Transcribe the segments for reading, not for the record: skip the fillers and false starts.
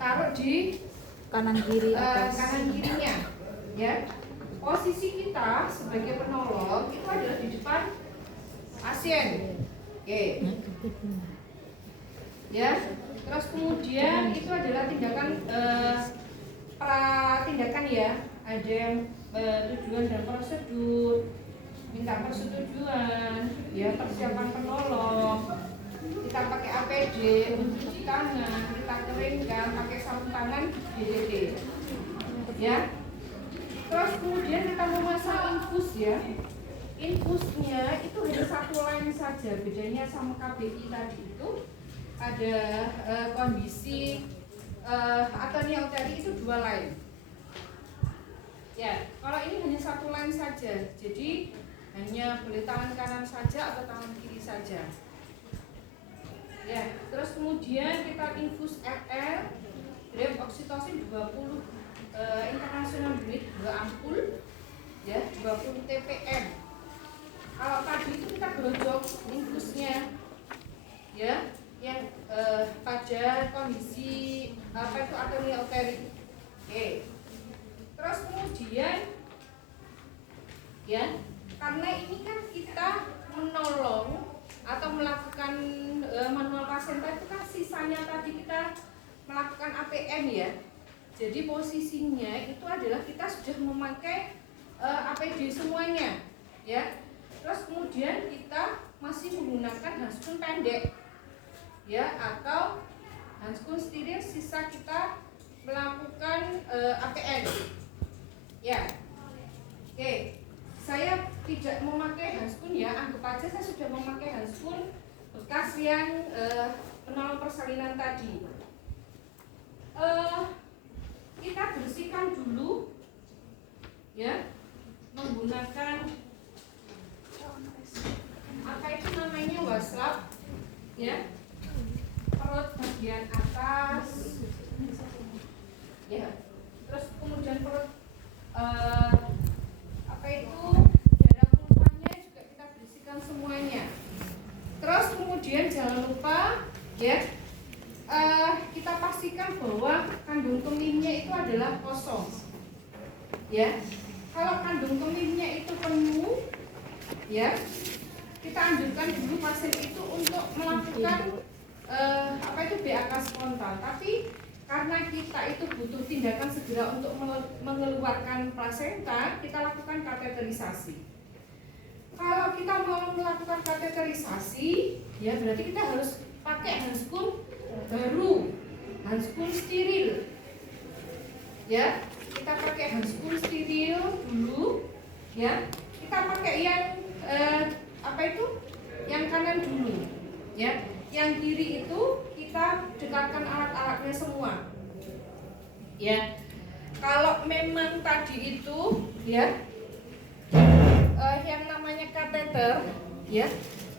taruh di kanan kiri atas. kanan kirinya, ya. Posisi kita sebagai penolong itu adalah di depan pasien, oke. Ya, terus kemudian itu adalah tindakan tindakan ya, ada yang tujuan dan prosedur, minta persetujuan, ya persiapan penolong. Kita pakai APD, mencuci tangan, kita keringkan, pakai sarung tangan, DDD. Ya. Terus kemudian kita memasang infus ya. Infusnya itu hanya satu line saja, bedanya sama KBI tadi itu ada kondisi atonia tadi itu 2 line. Ya, kalau ini hanya satu line saja, jadi hanya boleh tangan kanan saja atau tangan kiri saja. Ya, terus kemudian kita infus RR, grade oksitosin 20 international unit 2 ampul, ya 20 TPM. Kalau tadi itu kita gerojok infusnya, ya, yang pada kondisi apa itu atonia uterik. Oke. Terus kemudian, ya, karena ini kan kita menolong atau melakukan manual pasien itu kan sisanya tadi kita melakukan APM ya. Jadi posisinya itu adalah kita sudah memakai APD semuanya, ya. Terus kemudian kita masih menggunakan handskun pendek, ya, atau handskun steril sisa kita melakukan APN, ya. Oke. Saya tidak memakai handskun ya, anggap aja saya sudah memakai handskun bekas yang penolong persalinan tadi. Kita bersihkan dulu, ya, menggunakan apa itu namanya waslap, ya, perut bagian atas, ya, terus kemudian perut apa itu darah pulpanya juga kita bersihkan semuanya. Terus kemudian jangan lupa ya kita pastikan bahwa kandung kemihnya itu adalah kosong. Ya, kalau kandung kemihnya itu penuh, ya kita anjurkan dulu pasien itu untuk melakukan apa itu BAK spontan. Tapi karena kita itu butuh tindakan segera untuk mengeluarkan plasenta, kita lakukan kateterisasi. Kalau kita mau melakukan kateterisasi, ya berarti kita harus pakai handskun baru, handskun steril. Ya, kita pakai handskun steril dulu. Ya, kita pakai yang apa itu? Yang kanan dulu. Ya, yang kiri itu kita dekatkan alat-alatnya semua. Ya, kalau memang tadi itu ya yang namanya kateter, ya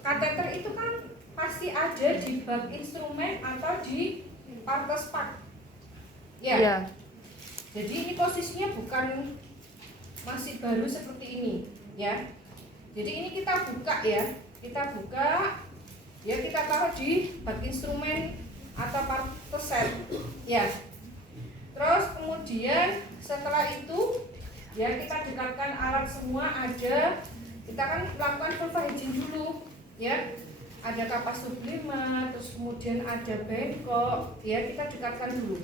kateter itu kan pasti ada di bak instrumen atau di partes pak. Ya. Ya. Jadi ini posisinya bukan masih baru seperti ini, ya. Jadi ini kita buka ya, kita buka. Ya, kita taruh di bak instrumen atau partes set. Ya. Terus kemudian setelah itu ya kita dekatkan alat semua ada. Kita kan lakukan vulva hygiene dulu, ya. Ada kapas sublima, terus kemudian ada bengkok, ya kita dekatkan dulu.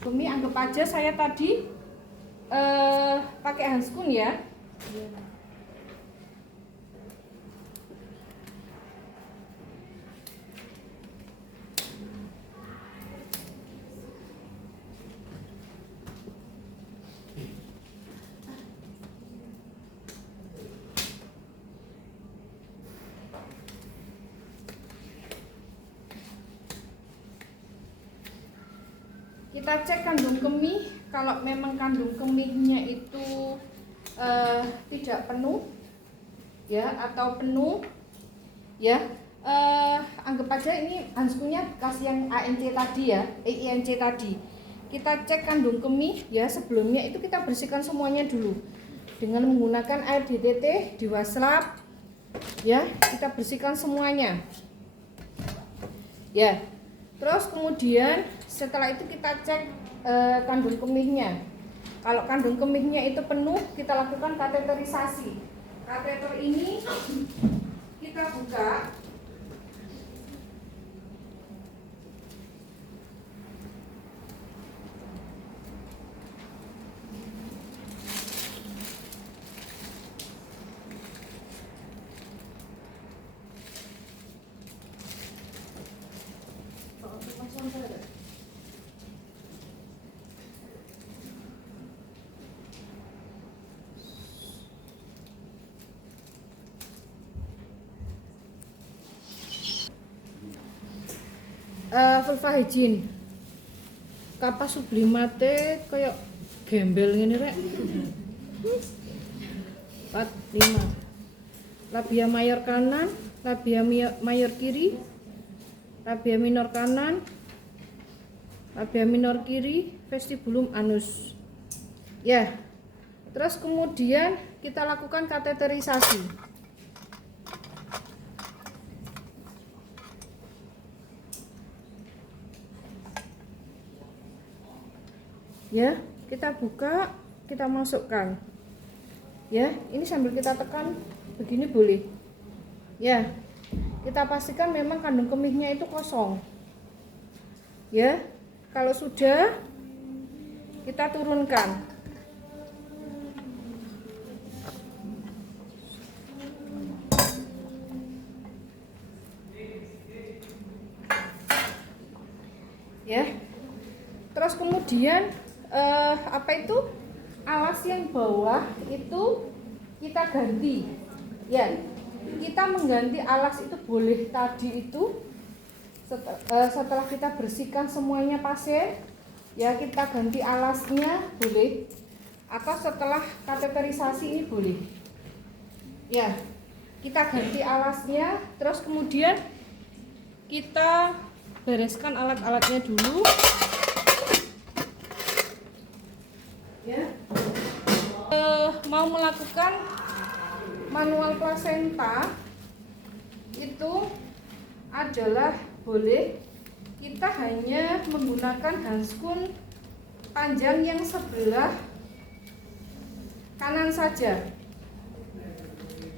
Bumi anggap aja saya tadi pakai handskun ya. kita cek kandung kemih. Kalau memang kandung kemihnya itu tidak penuh, ya, atau penuh, ya, anggap aja ini handskunya bekas yang ANC tadi ya, INC tadi. Kita cek kandung kemih, ya, sebelumnya itu kita bersihkan semuanya dulu dengan menggunakan air DTT, diwaslap, ya, kita bersihkan semuanya, ya. Terus kemudian setelah itu kita cek kandung kemihnya. Kalau kandung kemihnya itu penuh, kita lakukan kateterisasi. Kateter ini kita buka, vulva hygiene kapas sublimate kayak gembel ngene rek. 4, 5. Labia mayor kanan, labia mayor kiri, labia minor kanan, labia minor kiri, vestibulum anus. Ya. Terus kemudian kita lakukan kateterisasi. Ya, kita buka, kita masukkan. Ya, ini sambil kita tekan begini boleh. Ya. Kita pastikan memang kandung kemihnya itu kosong. Ya. Kalau sudah, kita turunkan. Ya. Terus kemudian apa itu, alas yang bawah itu kita ganti, ya, kita mengganti alas itu boleh tadi itu setelah kita bersihkan semuanya pasien, ya, kita ganti alasnya boleh, atau setelah kateterisasi ini boleh, ya, kita ganti alasnya. Terus kemudian kita bereskan alat-alatnya dulu. Ya, mau melakukan manual plasenta itu adalah boleh, kita hanya menggunakan handskun panjang yang sebelah kanan saja.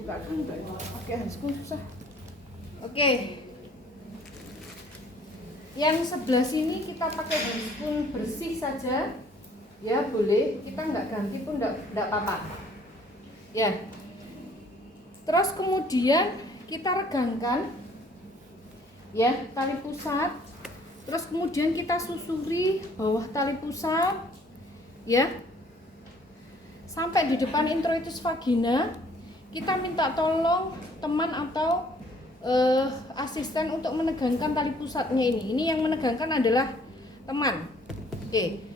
Buka kan enggak pakai handskun susah. Oke, yang sebelah sini kita pakai handskun bersih saja. Ya, boleh, kita nggak ganti pun nggak apa-apa. Ya. Terus kemudian kita regangkan, ya, tali pusat. Terus kemudian kita susuri bawah tali pusat, ya, sampai di depan introitus vagina. Kita minta tolong teman atau asisten untuk menegangkan tali pusatnya ini. Ini yang menegangkan adalah teman. Oke.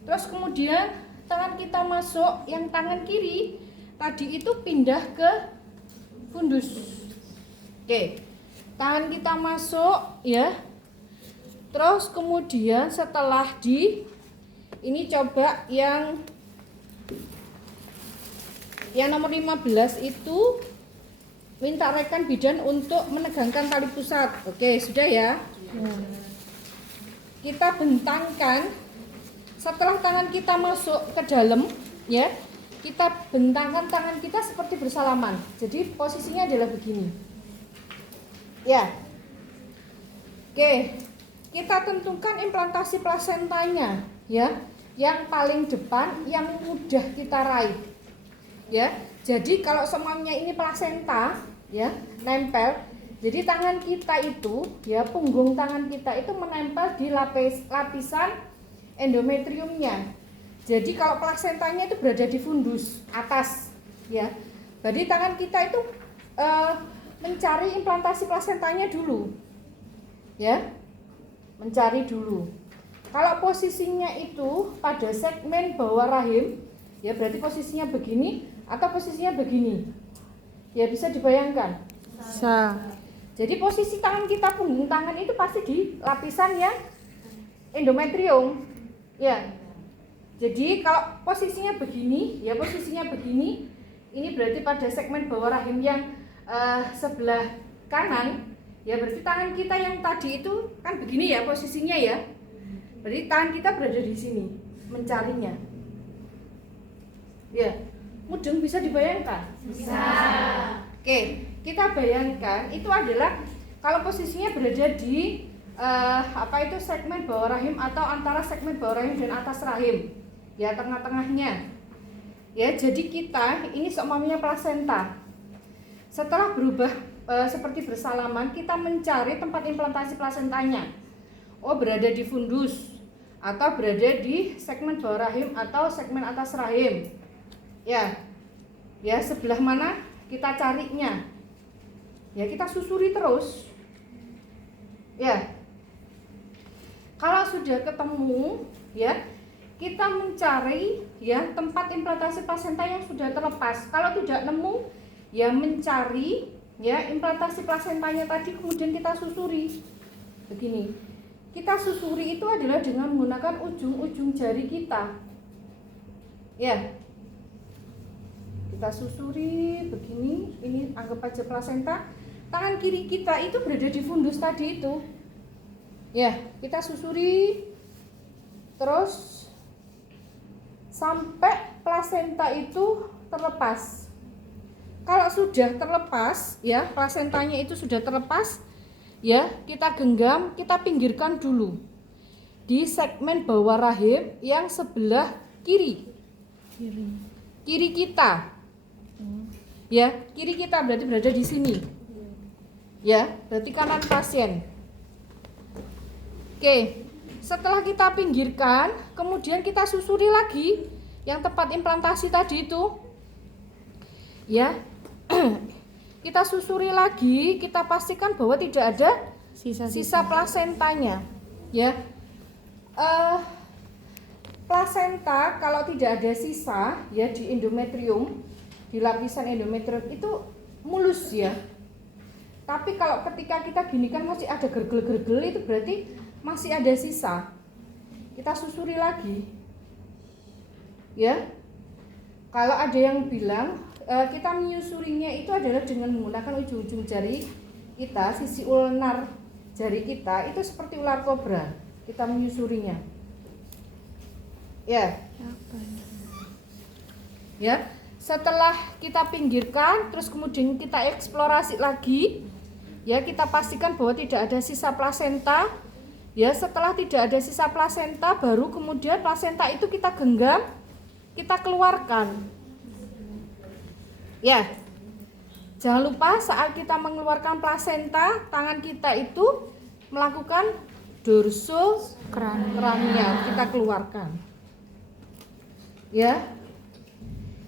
Terus kemudian tangan kita masuk, yang tangan kiri tadi itu pindah ke fundus. Oke, tangan kita masuk, ya. Terus kemudian setelah ini coba yang nomor 15 itu minta rekan bidan untuk menegangkan tali pusat. Oke, sudah ya. Kita bentangkan. Setelah tangan kita masuk ke dalam, ya, kita bentangkan tangan kita seperti bersalaman. Jadi posisinya adalah begini. Ya. Oke. Kita tentukan implantasi plasentanya, ya. Yang paling depan, yang mudah kita raih. Ya. Jadi kalau semuanya ini plasenta, ya, nempel. Jadi tangan kita itu, ya, punggung tangan kita itu menempel di lapisan endometriumnya. Jadi kalau plasentanya itu berada di fundus atas, ya. Jadi tangan kita itu mencari implantasi plasentanya dulu, ya, mencari dulu. Kalau posisinya itu pada segmen bawah rahim, ya berarti posisinya begini atau posisinya begini. Ya bisa dibayangkan. Bisa. Jadi posisi tangan kita, punggung tangan itu pasti di lapisan yang endometrium. Ya. Jadi kalau posisinya begini, ya posisinya begini, ini berarti pada segmen bawah rahim yang sebelah kanan. Ya berarti tangan kita yang tadi itu kan begini ya posisinya ya. Berarti tangan kita berada di sini mencarinya. Ya, mudeng bisa dibayangkan? Bisa. Oke, kita bayangkan itu adalah kalau posisinya berada di segmen bawah rahim atau antara segmen bawah rahim dan atas rahim. Ya, tengah-tengahnya. Ya, jadi kita ini seumpamanya plasenta. Setelah berubah seperti bersalaman, kita mencari tempat implantasi plasentanya. Oh, berada di fundus atau berada di segmen bawah rahim atau segmen atas rahim. Ya. Ya, sebelah mana kita carinya? Ya, kita susuri terus. Ya. Kalau sudah ketemu, ya, kita mencari ya tempat implantasi plasenta yang sudah terlepas. Kalau tidak nemu, ya mencari ya implantasi plasentanya tadi kemudian kita susuri. Begini. Kita susuri itu adalah dengan menggunakan ujung-ujung jari kita. Ya. Kita susuri begini, ini anggap aja plasenta. Tangan kiri kita itu berada di fundus tadi itu. Ya, kita susuri terus sampai plasenta itu terlepas. Kalau sudah terlepas, ya, plasentanya itu sudah terlepas, ya, kita genggam, kita pinggirkan dulu di segmen bawah rahim yang sebelah kiri. Kiri kita. Ya, kiri kita berarti berada di sini. Ya, berarti kanan pasien. Oke, setelah kita pinggirkan, kemudian kita susuri lagi yang tempat implantasi tadi itu. Ya. Kita susuri lagi, kita pastikan bahwa tidak ada sisa plasentanya. Ya, plasenta kalau tidak ada sisa, ya di endometrium, di lapisan endometrium itu mulus ya. Tapi kalau ketika kita gini kan masih ada gergel-gergel, itu berarti masih ada sisa. Kita susuri lagi. Ya, kalau ada yang bilang kita menyusurinya itu adalah dengan menggunakan ujung-ujung jari kita, sisi ulnar jari kita itu seperti ular kobra. Kita menyusurinya. Ya. Ya. Setelah kita pinggirkan, terus kemudian kita eksplorasi lagi. Ya, kita pastikan bahwa tidak ada sisa plasenta. Ya, setelah tidak ada sisa plasenta, baru kemudian plasenta itu kita genggam, kita keluarkan. Ya, jangan lupa saat kita mengeluarkan plasenta, tangan kita itu melakukan dorsokranial, kita keluarkan. Ya,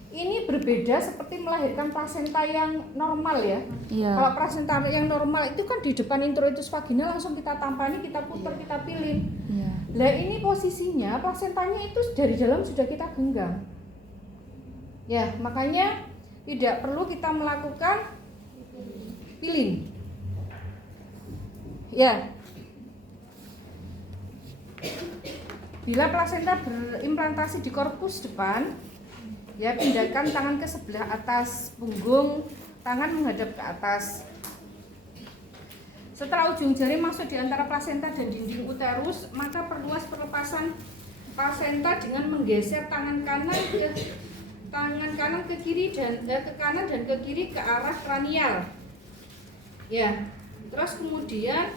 ini berbeda seperti melahirkan plasenta yang normal ya. Kalau plasenta yang normal itu kan di depan introitus vaginal langsung kita tampani, kita putar, kita pilih. Nah ini posisinya plasentanya itu dari dalam sudah kita genggam. Ya, makanya tidak perlu kita melakukan peeling. Ya. Bila plasenta berimplantasi di korpus depan, ya pindahkan tangan ke sebelah atas punggung, tangan menghadap ke atas. Setelah ujung jari masuk di antara plasenta dan dinding uterus, maka perluas perlepasan plasenta dengan menggeser tangan kanan ke kiri dan ke kanan dan ke kiri ke arah kranial. Ya. Terus kemudian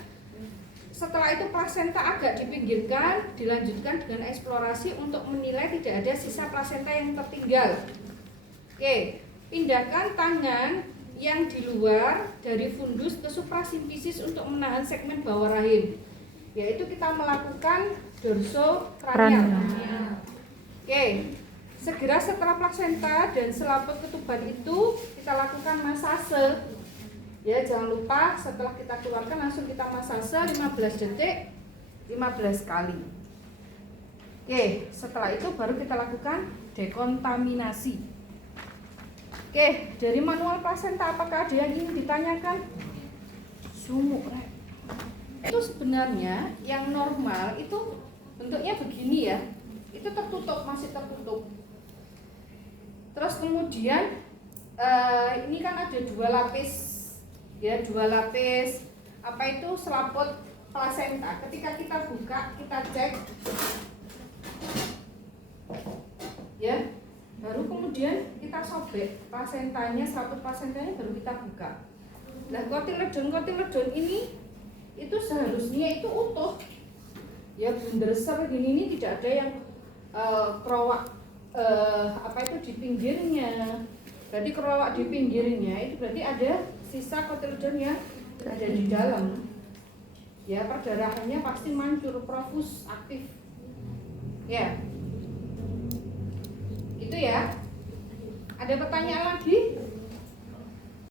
setelah itu plasenta agak dipinggirkan, dilanjutkan dengan eksplorasi untuk menilai tidak ada sisa plasenta yang tertinggal. Oke, pindahkan tangan yang di luar dari fundus ke suprasimfisis untuk menahan segmen bawah rahim. Yaitu kita melakukan dorsokranial. Oke. Segera setelah plasenta dan selaput ketuban itu kita lakukan masase. Ya, jangan lupa setelah kita keluarkan langsung kita masase 15 detik 15 kali. Oke, setelah itu baru kita lakukan dekontaminasi. Oke, dari manual plasenta apakah ada yang ingin ditanyakan? Sumuk, Rek. Itu sebenarnya yang normal itu bentuknya begini ya. Itu tertutup, masih tertutup. Terus kemudian ini kan ada 2 lapis ya, 2 lapis apa itu selaput plasenta. Ketika kita buka, kita cek ya, baru kemudian kita sobek plasentanya, selaput plasentanya baru kita buka. Nah, kotiledon ini itu seharusnya itu utuh ya, bunderser gini, ini tidak ada yang kerowak apa itu di pinggirnya. Berarti kerowak di pinggirnya itu berarti ada sisa kotiledon yang ada di dalam ya, perdarahannya pasti mancur, profus, aktif ya, itu ya. Ada pertanyaan lagi?